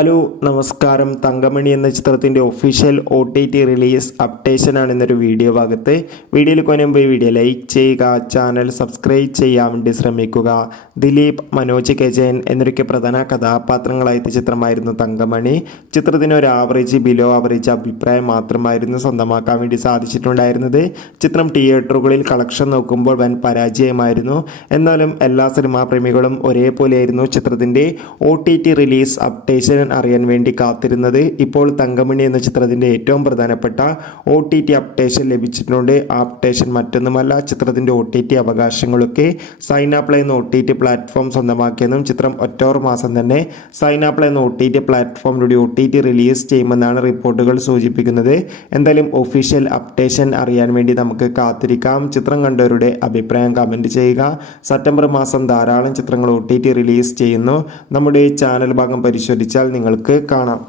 Hello നമസ്കാരം. തങ്കമണി എന്ന ചിത്രത്തിൻ്റെ ഒഫീഷ്യൽ OTT റിലീസ് അപ്ഡേഷനാണ് ഇന്നൊരു വീഡിയോ ഭാഗത്ത്. വീഡിയോയിൽ കൊണ്ടുപോയി വീഡിയോ ലൈക്ക് ചെയ്യുക, ചാനൽ സബ്സ്ക്രൈബ് ചെയ്യാൻ വേണ്ടി ശ്രമിക്കുക. ദിലീപ്, മനോജ് കെ ജയൻ എന്നൊക്കെ പ്രധാന കഥാപാത്രങ്ങളായ ചിത്രമായിരുന്നു തങ്കമണി. ചിത്രത്തിന് ഒരു ആവറേജ്, ബിലോ ആവറേജ് അഭിപ്രായം മാത്രമായിരുന്നു സ്വന്തമാക്കാൻ വേണ്ടി സാധിച്ചിട്ടുണ്ടായിരുന്നത്. ചിത്രം തിയേറ്ററുകളിൽ കളക്ഷൻ നോക്കുമ്പോൾ വൻ പരാജയമായിരുന്നു. എന്നാലും എല്ലാ സിനിമാ പ്രേമികളും ഒരേപോലെയായിരുന്നു ചിത്രത്തിൻ്റെ OTT റിലീസ് അപ്ഡേഷൻ അറിയാൻ വേണ്ടി കാത്തിരുന്നത്. ഇപ്പോൾ തങ്കമണി എന്ന ചിത്രത്തിൻ്റെ ഏറ്റവും പ്രധാനപ്പെട്ട OTT അപ്ഡേഷൻ ലഭിച്ചിട്ടുണ്ട്. ആ അപ്ഡേഷൻ മറ്റൊന്നുമല്ല, ചിത്രത്തിൻ്റെ OTT അവകാശങ്ങളൊക്കെ സൈനാപ്ലേ എന്ന OTT പ്ലാറ്റ്ഫോം സ്വന്തമാക്കിയെന്നും ചിത്രം ഒക്ടോബർ മാസം തന്നെ സൈനാപ്ലേ എന്ന OTT പ്ലാറ്റ്ഫോമിലൂടെ OTT റിലീസ് ചെയ്യുമെന്നാണ് റിപ്പോർട്ടുകൾ സൂചിപ്പിക്കുന്നത്. എന്തായാലും ഒഫീഷ്യൽ അപ്ഡേഷൻ അറിയാൻ വേണ്ടി നമുക്ക് കാത്തിരിക്കാം. ചിത്രം കണ്ടവരുടെ അഭിപ്രായം കമൻറ്റ് ചെയ്യുക. സെപ്റ്റംബർ മാസം ധാരാളം ചിത്രങ്ങൾ OTT റിലീസ് ചെയ്യുന്നു. നമ്മുടെ ചാനൽ ഭാഗം പരിശോധിച്ചാൽ നിങ്ങൾക്ക് കാണാം.